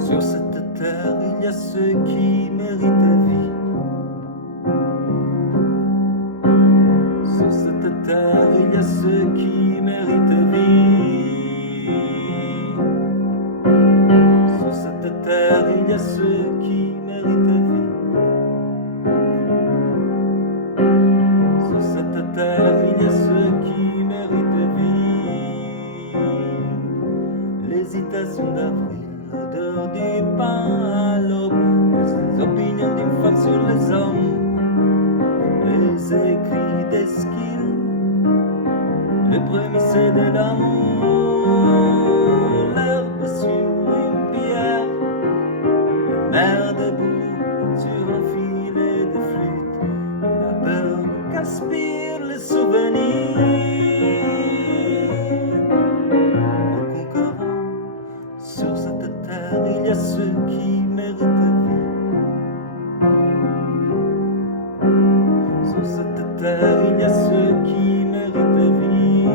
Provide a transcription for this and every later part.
Sur cette terre, il y a ceux qui méritent vie. Sur cette terre, il y a ceux qui méritent vie. Sur cette terre, il y a ceux qui méritent vie. Sur cette terre, il y a ceux qui méritent vie. L'hésitation d'avril, l'odeur du pain à l'aube, les opinions d'une femme sur les hommes, les écrits d'Esquile, les prémices de l'amour, l'herbe sur une pierre, la mer debout sur un filet de flûte, et la peur qu'aspirent les souvenirs. En conquérant sur cette terre, il y a ceux qui méritent vie. Sur cette terre, il y a ceux qui méritent vie.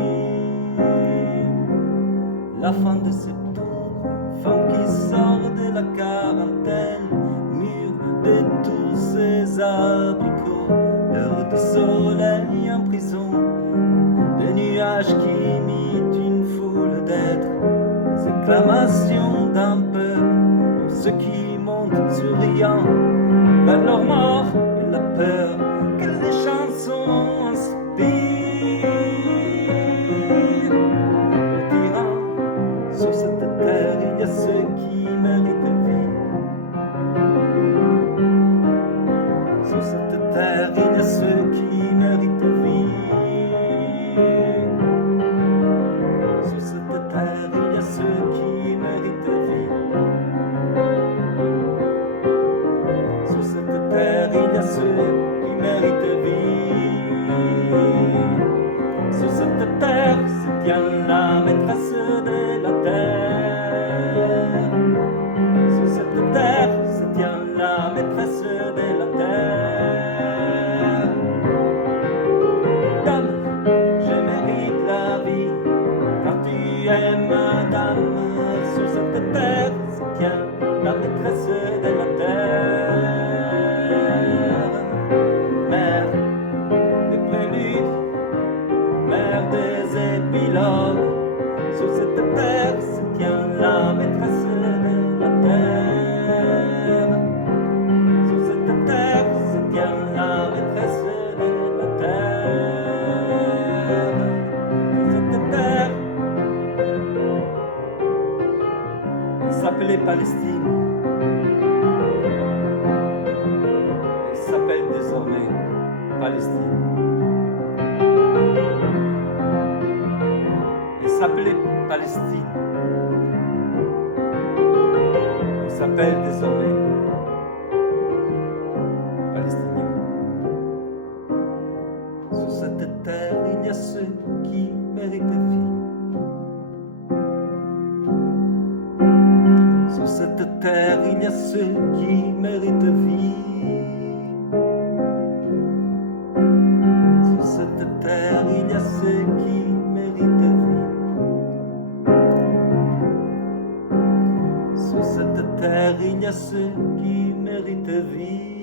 La fin de septembre, femme qui sort de la quarantaine, mûre de tous ses abricots, l'heure du soleil en prison, des nuages qui imitent une foule d'êtres, les acclamations d'un peuple pour ceux qui montent souriant vers leur mort et la peur que les chansons inspirent. Le tyran, sur cette terre, il y a ceux qui méritent vie. Sur cette terre, il y a ceux qui méritent vie. Sur cette terre, il y a ceux qui méritent vie. Sur cette terre, il y a ceux qui méritent vie. Sur cette terre se tient la maîtresse de la terre. Sur cette terre se tient la maîtresse de la terre. Dame, je mérite la vie, car tu es madame. Sur cette terre se tient la maîtresse de la terre. Mère des préludes, mère des épilogues, sur cette terre se tient la maîtresse de la terre. Sur cette terre se tient la maîtresse de la terre. Sur cette terre, elle s'appelait Palestine. Elle s'appelle désormais Palestine. Elle s'appelait Palestine. Elle s'appelle désormais Palestinienne. Sur cette terre, il y a ceux qui méritent vie. Sur cette terre, il y a ceux qui méritent vie. Sur cette terre, il y a ceux qui méritent vie. Sur cette terre, il y a ceux qui méritent vie.